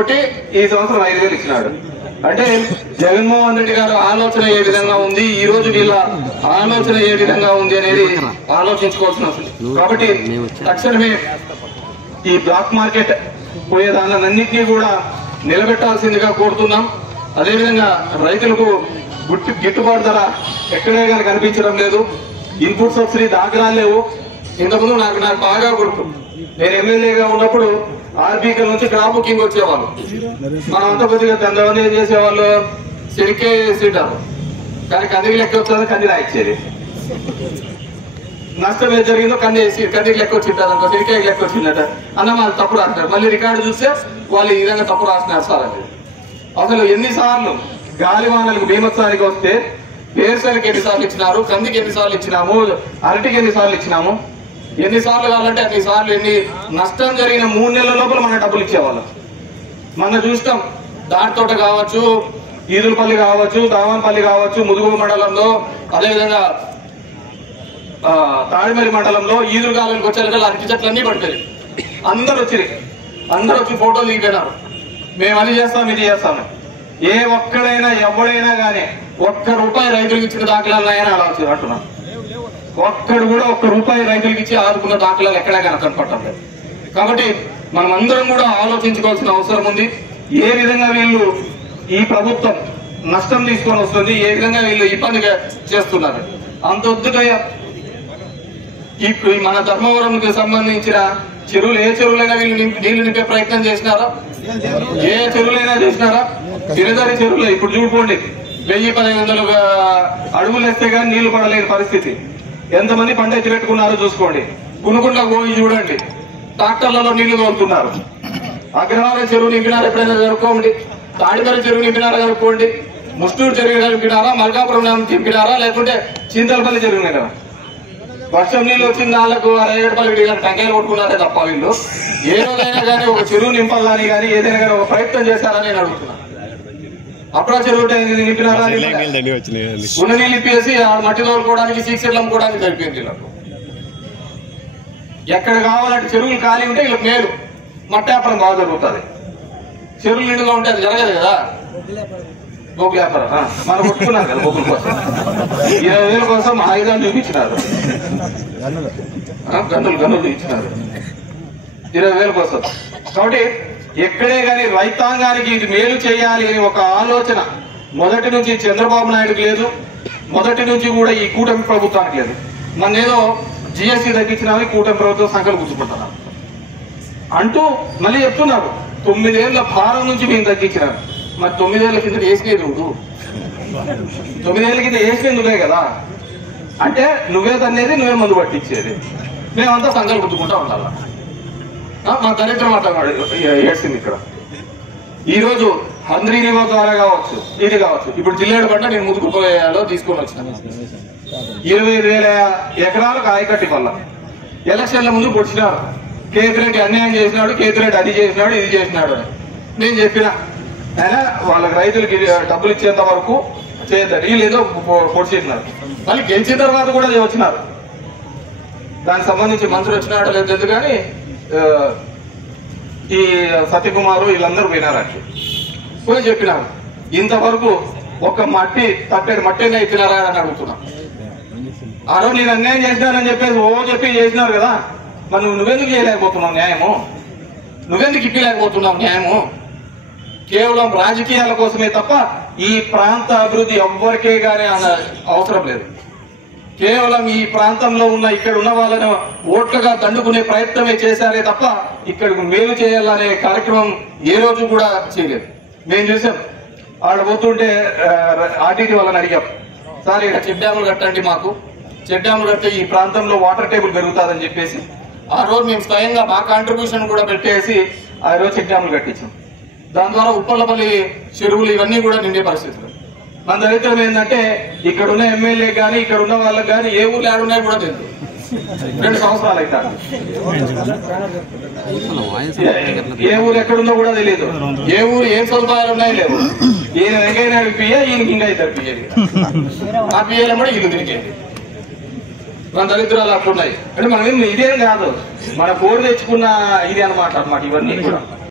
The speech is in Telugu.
కాబట్టి ఈ సంవత్సరం 5,000 ఇచ్చినాడు. అంటే జగన్మోహన్ రెడ్డి గారు ఆలోచన ఏ విధంగా ఉంది, ఈ రోజు వీళ్ళ ఆలోచన ఏ విధంగా ఉంది అనేది ఆలోచించుకోవాల్సిన అవసరం. కాబట్టి తక్షణమే ఈ బ్లాక్ మార్కెట్ పోయేదాన్నింటినీ కూడా నిలబెట్టాల్సిందిగా కోరుతున్నాం. అదేవిధంగా రైతులకు గిట్టుబాటు ధర ఎక్కడే కానీ కనిపించడం లేదు. ఇన్పుట్ సబ్సిడీ దాఖలాలు లేవు. ఇంతకుముందు నాకు బాగా గుర్తు, నేను ఎమ్మెల్యేగా ఉన్నప్పుడు ఆర్బీకల్ నుంచి క్రాప్ బుకింగ్ వచ్చేవాళ్ళు. మనం అంతా కొద్దిగా కొంతమంది ఏం చేసేవాళ్ళు, శనికే వేసింటారు కానీ కందికి లెక్క వస్తుంది, కంది రాయిచ్చేది. నష్టం ఏది జరిగిందో కందికి లెక్క వచ్చింటారు అనుకో, శనికాయకి లెక్క వచ్చిందట అన్న వాళ్ళు తప్పు రాస్తారు. మళ్ళీ రికార్డు చూస్తే వాళ్ళు ఈ విధంగా తప్పు రాసినారు సార్ అని. అసలు ఎన్నిసార్లు గాలివానలకు బీమత్సానికి వస్తే వేరుశనగకి ఎన్నిసార్లు ఇచ్చినారు, కందికి ఎన్నిసార్లు ఇచ్చినాము, అరటికి ఎన్నిసార్లు ఇచ్చినాము, ఎన్నిసార్లు కావాలంటే అన్నిసార్లు. ఎన్ని నష్టం జరిగిన 3 నెలల లోపల మన డబ్బులు ఇచ్చేవాళ్ళం. మన చూస్తాం దాటితోట కావచ్చు, ఈదులపల్లి కావచ్చు, దావన్పల్లి కావచ్చు, ముదుగు మండలంలో, అదేవిధంగా తాడిమల్లి మండలంలో ఈదులు కాలానికి వచ్చేలా అరటి చెట్లన్నీ పడిపోయాయి. అందరూ వచ్చి ఫోటోలు దిగిపోయినారు. మేము అది చేస్తాం ఇది చేస్తాము. ఏ ఒక్కడైనా ఎవడైనా కానీ ₹1 రైతులకు ఇచ్చిన దాఖలాలైనా అలా వచ్చి అంటున్నాం. ఒక్కడు కూడా ₹1 రైతులకు ఇచ్చి ఆదుకున్న దాఖలాలు ఎక్కడా కనపడటం లేదు. కాబట్టి మనం అందరం కూడా ఆలోచించుకోవాల్సిన అవసరం ఉంది. ఏ విధంగా వీళ్ళు ఈ ప్రభుత్వం నష్టం తీసుకొని వస్తుంది, ఏ విధంగా వీళ్ళు ఇబ్బందిగా చేస్తున్నారు. అంతొద్దుగా ఇప్పుడు మన ధర్మవరంకి సంబంధించిన చెరువులు, ఏ చెరువులైనా వీళ్ళు నీళ్లు నింపే ప్రయత్నం చేసినారా? ఏ చెరువులైనా చేసినారా? గిరిదారి చెరువులు ఇప్పుడు చూడుకోండి, 1000-1500 అడుగులు వేస్తే కానీ నీళ్లు పడలేని పరిస్థితి. ఎంతమంది పంట ఎత్తి పెట్టుకున్నారో చూసుకోండి. కునుకుంటా పోయి చూడండి, ట్రాక్టర్లలో నీళ్లు తోలుతున్నారు. అగ్రహారం చెరువు నింపినారా ఎప్పుడైనా కనుక్కోండి, తాడిమర్రి చెరువు నింపినారా కనుక్కోండి, ముస్టూరు చెరువు నింపినారా, మల్కాపురం నింపినారా, లేకుంటే చింతలపల్లి చెరువు నింపినారా? వర్షం నీళ్ళు వచ్చిన వాళ్ళకు 67 టంకాయలు కొట్టుకున్నారే తప్ప వీళ్ళు ఏ రోజైనా కానీ ఒక చెరువు నింపాలని కానీ ఏదైనా కానీ ఒక ప్రయత్నం చేశారని నేను అడుగుతున్నాను. అప్పుడా చెరువు నింపినారా? ఉన్న నీళ్ళు ఇప్పేసి మట్టి తోలుకోవడానికి, సీక్సెట్లు అమ్ముకోవడానికి సరిపోయింది వీళ్ళకు. ఎక్కడ కావాలంటే చెరువులు ఖాళీ ఉంటే వీళ్ళకి మేలు, మట్టి వ్యాపారం బాగా జరుగుతుంది. చెరువులు నిండుగా ఉంటే అది జరగదు కదా. బొగ్గు వ్యాపారం మనం కొట్టుకున్నాం కదా, బొగ్గుల కోసం 20,000 కోసం ఆయుధాలు చూపించినారు, గన్నులు ఇచ్చినారు 20,000 కోసం. కాబట్టి ఎక్కడే కానీ రైతాంగానికి ఇది మేలు చేయాలి అని ఒక ఆలోచన మొదటి నుంచి చంద్రబాబు నాయుడుకి లేదు, మొదటి నుంచి కూడా ఈ కూటమి ప్రభుత్వానికి లేదు. మన్నేదో జిఎస్టీ తగ్గించినామని కూటమి ప్రభుత్వం సంఖ్యలు గుర్తుకుంటున్నారు అంటూ మళ్ళీ చెప్తున్నారు. 9 ఏళ్ల భారం నుంచి మేము తగ్గించినారు. మరి 9 ఏళ్ల కింద వేసినది నువ్వు, 9 ఏళ్ల కింద వేసినది నువ్వే కదా. అంటే నువ్వే తనేది, నువ్వే మందు పట్టించేది, మేమంతా సంఘాలు గుర్తుకుంటా ఉండాలా? మా దరిద్రం అట్లా ఏడ్చింది ఇక్కడ. ఈ రోజు హంద్రీనివో ద్వారా కావచ్చు, ఇది కావచ్చు. ఇప్పుడు జిల్లాడు పంట నేను ముదుగుపోయాలో తీసుకొని వచ్చిన 25,000 ఎకరాలకు ఆయకట్టి వల్ల ఎలక్షన్ల ముందు పొడిచినారు. కేతిరెడ్డి అన్యాయం చేసినాడు, కేతిరెడ్డి అది చేసినాడు, ఇది చేసినాడు అని నేను చెప్పిన. అయినా వాళ్ళకి రైతులకి డబ్బులు ఇచ్చేంత వరకు చేయద్దారు. వీళ్ళు ఏదో పొడిచేసినారు. మళ్ళీ గెలిచిన తర్వాత కూడా వచ్చినారు. దానికి సంబంధించి మంత్రులు వచ్చినాడో లేదు తెలుసు కానీ ఈ సత్యకుమారు వీళ్ళందరూ పోయినారంటే పోయి చెప్పినారు. ఇంతవరకు ఒక తట్టేడు మట్టి ఇచ్చినారా అని అడుగుతున్నా. ఆ రోజు నేను అన్యాయం చేసినానని చెప్పి చేసినారు కదా. మరి నువ్వెందుకు చేయలేకపోతున్నావు న్యాయము? నువ్వెందుకు ఇప్పలేకపోతున్నావు న్యాయము? కేవలం రాజకీయాల కోసమే తప్ప ఈ ప్రాంత అభివృద్ధి ఎవ్వరికే గానీ అవసరం లేదు. కేవలం ఈ ప్రాంతంలో ఉన్న ఇక్కడ ఉన్న వాళ్ళను ఓట్లుగా దండుకునే ప్రయత్నమే చేశారే తప్ప ఇక్కడికి మేలు చేయాలనే కార్యక్రమం ఏ రోజు కూడా చేయలేదు. మేము చూసాం, ఆడ పోతుంటే ఆర్టీటీ వాళ్ళని అడిగాం, సార్ ఇక్కడ చెక్ డ్యాములు కట్టండి, మాకు చెక్ డ్యాములు కడితే ఈ ప్రాంతంలో వాటర్ టేబుల్ పెరుగుతుందని చెప్పేసి ఆ రోజు మేము స్వయంగా మా కాంట్రిబ్యూషన్ కూడా పెట్టేసి ఆ రోజు చెక్ డ్యాములు కట్టించాం. దాని ద్వారా ఉప్పలపల్లి చెరువులు ఇవన్నీ కూడా నిండే పరిస్థితులు. మన దరిద్రం ఏంటంటే ఇక్కడ ఉన్న ఎమ్మెల్యే కానీ ఇక్కడ ఉన్న వాళ్ళకి కానీ ఏ ఊర్లు ఆడున్నాయి కూడా తెలియదు. 2 సంవత్సరాలు అవుతారు, ఏ ఊరు ఎక్కడుందో కూడా తెలియదు, ఏ ఊరు ఏం సదుపాయాలు ఉన్నాయో లేవు. ఈయన వెంకయ్య నాయుడు పియ్య, ఈయనకి ఇంకా ఇద్దరు పియ్యలు, ఆ పియ్యలు కూడా ఇల్లు తిరిగేది. మన దరిద్రాలు అట్లున్నాయి. అంటే మనం ఇదేం కాదు, మన కోరి తెచ్చుకున్న ఇది అనమాట ఇవన్నీ కూడా.